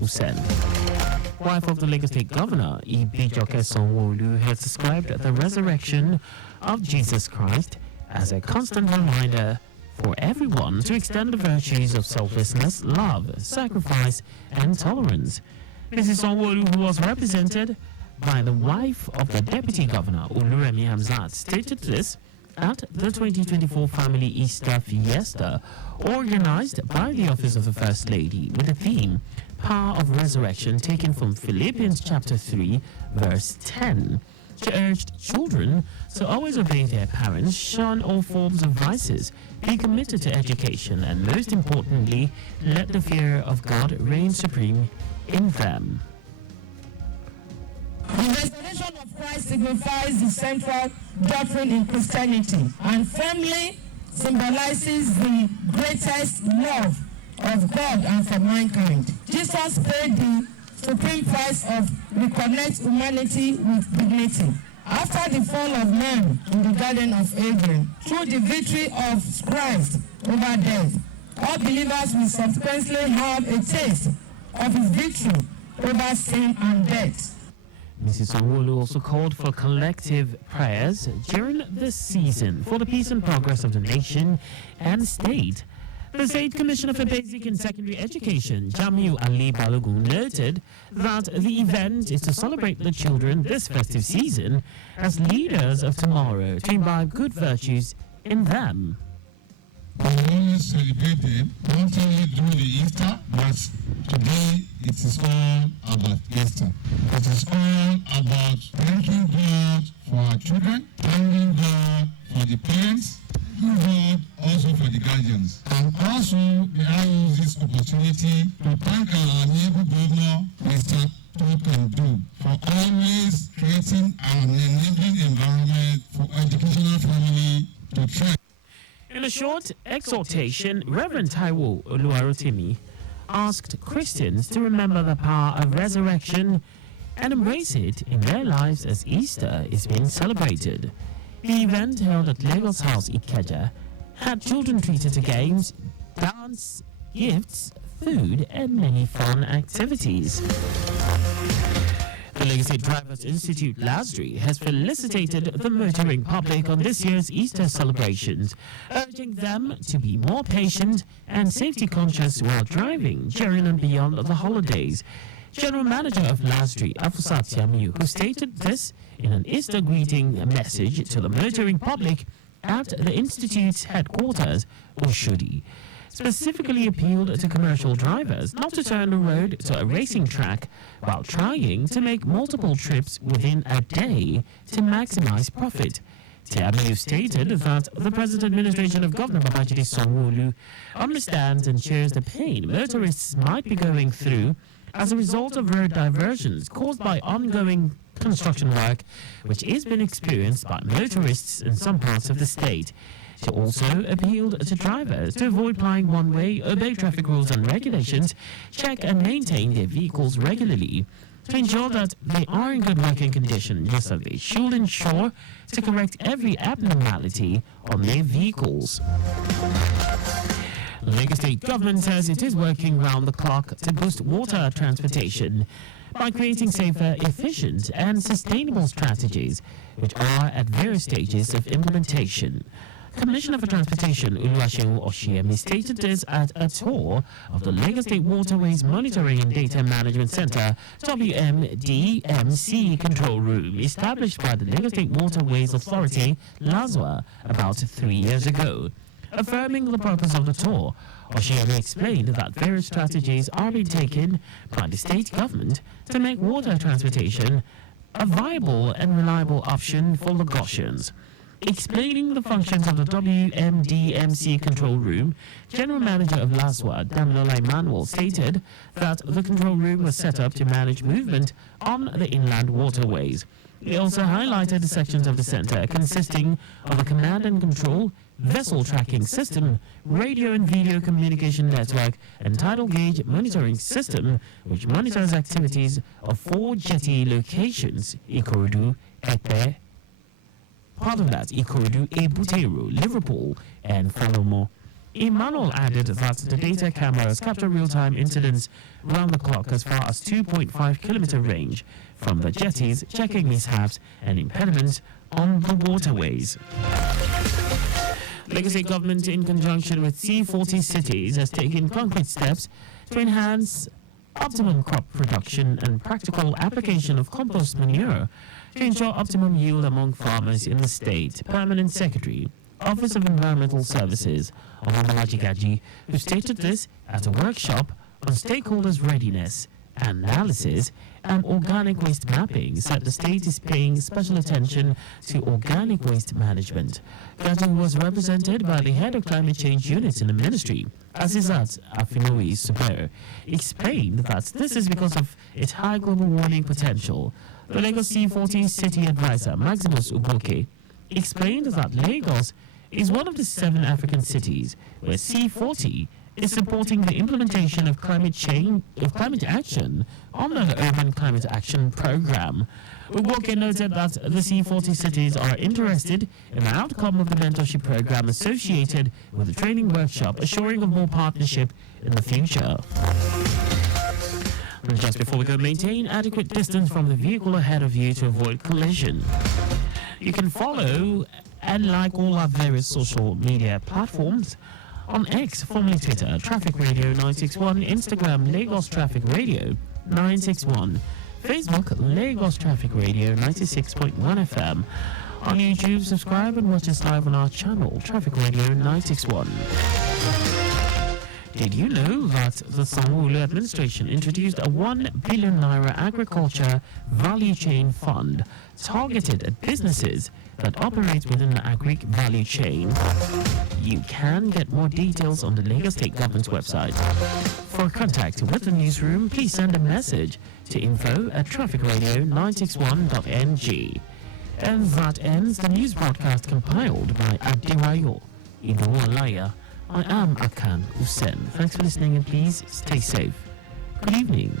Usen. Wife of the Lagos State Governor, Ibijoke Sanwo-Olu, has described the resurrection of Jesus Christ as a constant reminder for everyone to extend the virtues of selflessness, love, sacrifice, and tolerance. Mrs. Sanwo-Olu, who was represented by the wife of the Deputy Governor, Oluremi Hamzat, stated this at the 2024 Family Easter Fiesta, organized by the Office of the First Lady, with the theme Power of Resurrection, taken from Philippians chapter 3, verse 10. She urged children to always obey their parents, shun all forms of vices, be committed to education, and most importantly, let the fear of God reign supreme in them. The resurrection of Christ signifies the central doctrine in Christianity and firmly symbolizes the greatest love of God and for mankind. Jesus paid the supreme price of reconnect humanity with dignity. After the fall of man in the Garden of Eden, through the victory of Christ over death, all believers will subsequently have a taste of his victory over sin and death. Mrs. Sanwo-Olu also called for collective prayers during this season for the peace and progress of the nation and state. The State Commissioner for Basic and Secondary Education, Jamiu Ali Balogun, noted that the event is to celebrate the children this festive season as leaders of tomorrow to imbibe good virtues in them. We always celebrate them, not only during the Easter, but today it is all about Easter. It is all about thanking God for our children, thanking God for the parents, thanking God also for the guardians. And also, may I use this opportunity to thank our neighbor governor, Mr. Talk and Do, for always creating an enabling environment for educational family to thrive. In a short exhortation, Reverend Taiwo Oluwarotimi asked Christians to remember the power of resurrection and embrace it in their lives as Easter is being celebrated. The event, held at Lagos House Ikeja, had children treated to games, dance, gifts, food, and many fun activities. The Lagos State Drivers Institute, LASDRI, has felicitated the motoring public on this year's Easter celebrations, urging them to be more patient and safety conscious while driving during and beyond the holidays. General Manager of LASDRI, Afusat Yamiu, who stated this in an Easter greeting message to the motoring public at the Institute's headquarters, Oshodi, specifically appealed to commercial drivers not to turn the road to a racing track while trying to make multiple trips within a day to maximize profit. Tiamiu stated that the present administration of Governor Babajide Sanwo-Olu understands and shares the pain motorists might be going through as a result of road diversions caused by ongoing construction work, which is being experienced by motorists in some parts of the state. She also appealed to drivers to avoid plying one-way, obey traffic rules and regulations, check and maintain their vehicles regularly to ensure that they are in good working condition, just as they should ensure to correct every abnormality on their vehicles. The Lagos State government says it is working round the clock to boost water transportation by creating safer, efficient and sustainable strategies, which are at various stages of implementation. Commissioner for Transportation Oluwaseun Oshiemi stated this at a tour of the Lagos State Waterways Monitoring and Data Management Center (WMDMC) control room established by the Lagos State Waterways Authority (LASWA) about 3 years ago. Affirming the purpose of the tour, Oshiemi explained that various strategies are being taken by the state government to make water transportation a viable and reliable option for Lagosians. Explaining the functions of the WMDMC control room, General Manager of LASWA, Damilola Emmanuel, stated that the control room was set up to manage movement on the inland waterways. He also highlighted the sections of the center consisting of a command and control, vessel tracking system, radio and video communication network, and tidal gauge monitoring system, which monitors activities of 4 jetty locations: Ikorodu, Epe, part of that, Ikorodu, Ebutero, Liverpool, and Falomo. Emmanuel added that the data cameras capture real-time incidents round the clock as far as 2.5-kilometer range from the jetties, checking mishaps and impediments on the waterways. Lagos State government, in conjunction with C40 cities, has taken concrete steps to enhance optimum crop production and practical application of compost manure to ensure optimum yield among farmers in the state. Permanent Secretary, Office of Environmental Services, Omomalaji Gaji, who stated this at a workshop on stakeholders' readiness, analysis and organic waste mapping, said the state is paying special attention to organic waste management. Gaji was represented by the head of climate change units in the ministry, Azizat Afinowi Super, explained that this is because of its high global warming potential. The Lagos C40 city advisor, Maximus Uboke, explained that Lagos is one of the 7 African cities where C40 is supporting the implementation of climate action on the Urban Climate Action Program. Uboke noted that the C40 cities are interested in the outcome of the mentorship program associated with the training workshop, assuring of more partnership in the future. And just before we go, maintain adequate distance from the vehicle ahead of you to avoid collision. You can follow and like all our various social media platforms on X, formerly Twitter, Traffic Radio 961, Instagram, Lagos Traffic Radio 961, Facebook, Lagos Traffic Radio 96.1 FM. On YouTube, subscribe and watch us live on our channel, Traffic Radio 961. Did you know that the Sanwo-Olu administration introduced a 1 billion naira agriculture value chain fund targeted at businesses that operate within the agri value chain? You can get more details on the Lagos State Government's website. For contact with the newsroom, please send a message to info@trafficradio961.ng. And that ends the news broadcast compiled by Abdiwayo Inuwalaya. I am Akan Usen. Thanks for listening and please stay safe. Good evening.